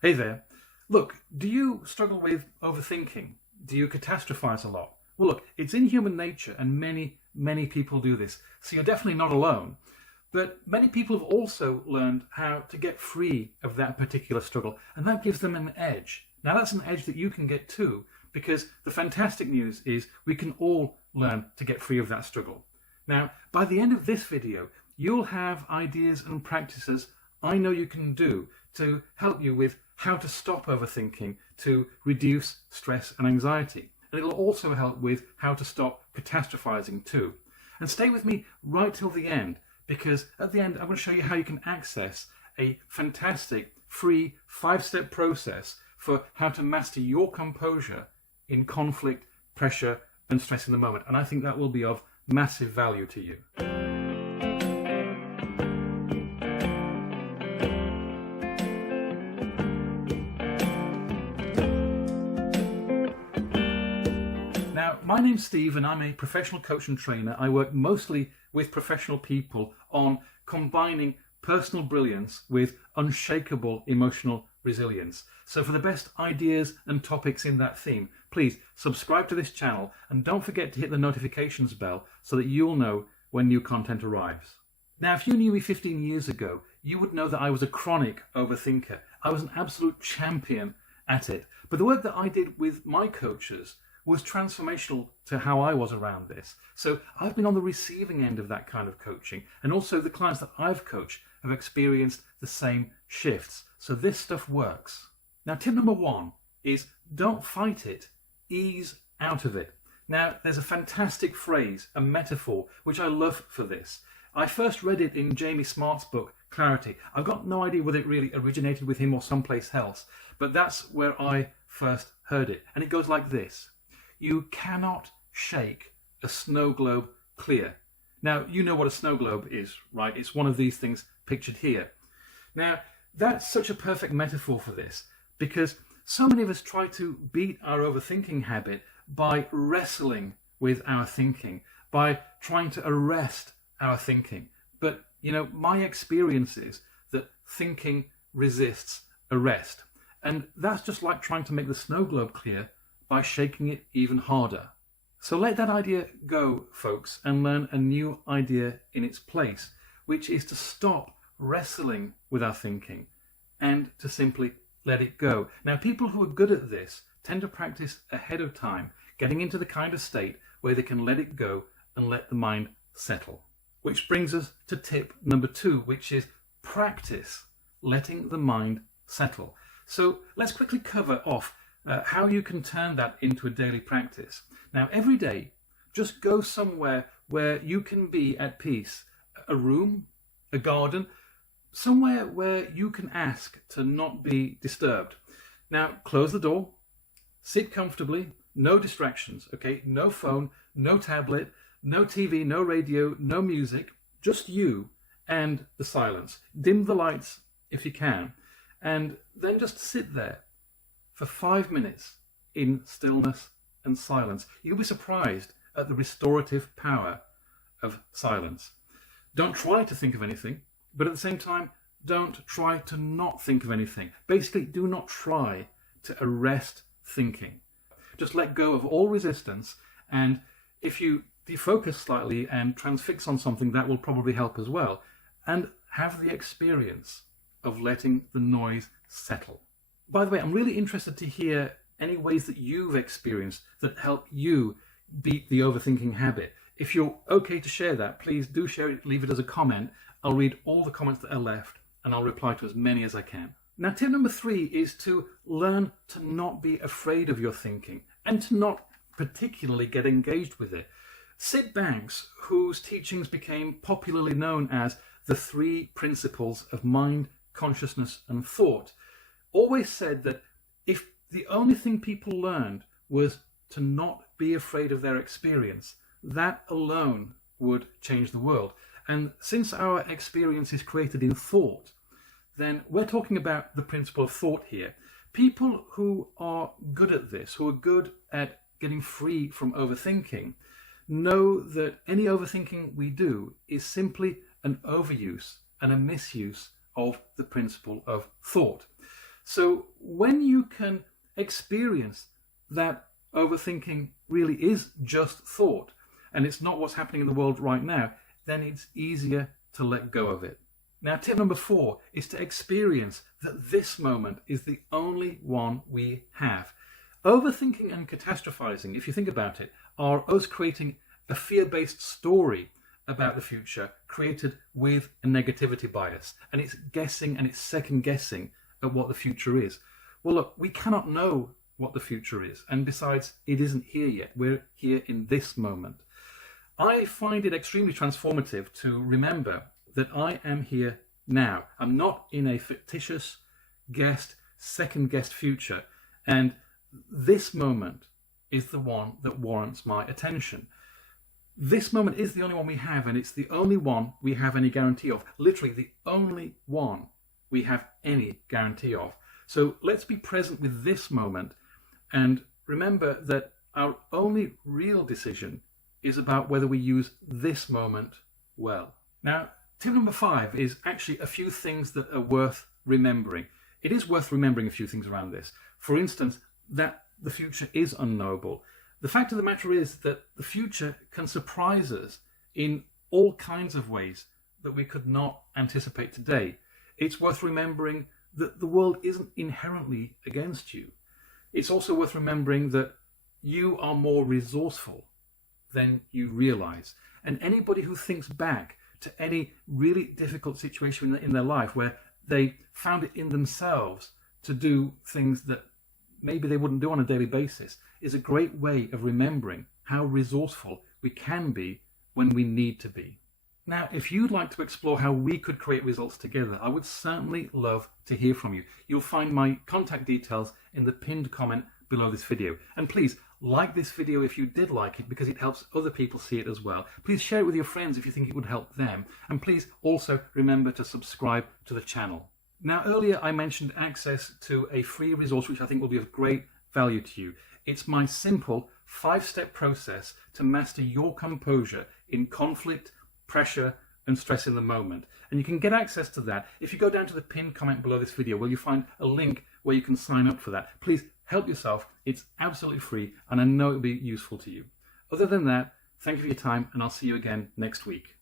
Hey there. Look, do you struggle with overthinking? Do you catastrophize a lot? Well, look, it's in human nature, and many people do this. So you're definitely not alone. But many people have also learned how to get free of that particular struggle, and that gives them an edge. Now, that's an edge that you can get too, because the fantastic news is we can all learn to get free of that struggle. Now, by the end of this video, you'll have ideas and practices I know you can do to help you with how to stop overthinking, to reduce stress and anxiety. And it'll also help with how to stop catastrophizing too. And stay with me right till the end, because at the end I'm going to show you how you can access a fantastic free 5-step process for how to master your composure in conflict, pressure and stress in the moment. And I think that will be of massive value to you. My name's Steve and I'm a professional coach and trainer. I work mostly with professional people on combining personal brilliance with unshakable emotional resilience. So for the best ideas and topics in that theme, please subscribe to this channel and don't forget to hit the notifications bell so that you'll know when new content arrives. Now, if you knew me 15 years ago, you would know that I was a chronic overthinker. I was an absolute champion at it. But the work that I did with my coaches was transformational to how I was around this. So I've been on the receiving end of that kind of coaching, and also the clients that I've coached have experienced the same shifts. So this stuff works. Now, tip number 1 is don't fight it, ease out of it. Now, there's a fantastic phrase, a metaphor, which I love for this. I first read it in Jamie Smart's book, Clarity. I've got no idea whether it really originated with him or someplace else, but that's where I first heard it. And it goes like this. You cannot shake a snow globe clear. Now, you know what a snow globe is, right? It's one of these things pictured here. Now, that's such a perfect metaphor for this, because so many of us try to beat our overthinking habit by wrestling with our thinking, by trying to arrest our thinking. But, you know, my experience is that thinking resists arrest. And that's just like trying to make the snow globe clear by shaking it even harder. So let that idea go, folks, and learn a new idea in its place, which is to stop wrestling with our thinking and to simply let it go. Now, people who are good at this tend to practice ahead of time, getting into the kind of state where they can let it go and let the mind settle. Which brings us to tip number 2, which is practice letting the mind settle. So let's quickly cover off how you can turn that into a daily practice. Now, every day, just go somewhere where you can be at peace. A room, a garden, somewhere where you can ask to not be disturbed. Now, close the door, sit comfortably, no distractions, okay? No phone, no tablet, no TV, no radio, no music, just you and the silence. Dim the lights if you can, and then just sit there for 5 minutes in stillness and silence. You'll be surprised at the restorative power of silence. Don't try to think of anything, but at the same time, don't try to not think of anything. Basically, do not try to arrest thinking. Just let go of all resistance, and if you defocus slightly and transfix on something, that will probably help as well. And have the experience of letting the noise settle. By the way, I'm really interested to hear any ways that you've experienced that help you beat the overthinking habit. If you're okay to share that, please do share it, leave it as a comment. I'll read all the comments that are left and I'll reply to as many as I can. Now, tip number 3 is to learn to not be afraid of your thinking and to not particularly get engaged with it. Sid Banks, whose teachings became popularly known as the 3 principles of mind, consciousness and thought, always said that if the only thing people learned was to not be afraid of their experience, that alone would change the world. And since our experience is created in thought, then we're talking about the principle of thought here. People who are good at this, who are good at getting free from overthinking, know that any overthinking we do is simply an overuse and a misuse of the principle of thought. So when you can experience that overthinking really is just thought, and it's not what's happening in the world right now, then it's easier to let go of it. Now, tip number 4 is to experience that this moment is the only one we have. Overthinking and catastrophizing, if you think about it, are us creating a fear-based story about the future created with a negativity bias. And it's guessing and it's second guessing at what the future is. Well, look, we cannot know what the future is. And besides, it isn't here yet. We're here in this moment. I find it extremely transformative to remember that I am here now. I'm not in a fictitious, second-guessed future. And this moment is the one that warrants my attention. This moment is the only one we have, and it's the only one we have any guarantee of. Literally, the only one we have any guarantee of. So let's be present with this moment and remember that our only real decision is about whether we use this moment well. Now, tip number 5 is actually a few things that are worth remembering. It is worth remembering a few things around this. For instance, that the future is unknowable. The fact of the matter is that the future can surprise us in all kinds of ways that we could not anticipate today. It's worth remembering that the world isn't inherently against you. It's also worth remembering that you are more resourceful than you realize. And anybody who thinks back to any really difficult situation in their life where they found it in themselves to do things that maybe they wouldn't do on a daily basis is a great way of remembering how resourceful we can be when we need to be. Now, if you'd like to explore how we could create results together, I would certainly love to hear from you. You'll find my contact details in the pinned comment below this video. And please like this video if you did like it, because it helps other people see it as well. Please share it with your friends if you think it would help them. And please also remember to subscribe to the channel. Now, earlier I mentioned access to a free resource which I think will be of great value to you. It's my simple 5-step process to master your composure in conflict, pressure, and stress in the moment. And you can get access to that if you go down to the pinned comment below this video, where you find a link where you can sign up for that. Please help yourself. It's absolutely free, and I know it'll be useful to you. Other than that, thank you for your time, and I'll see you again next week.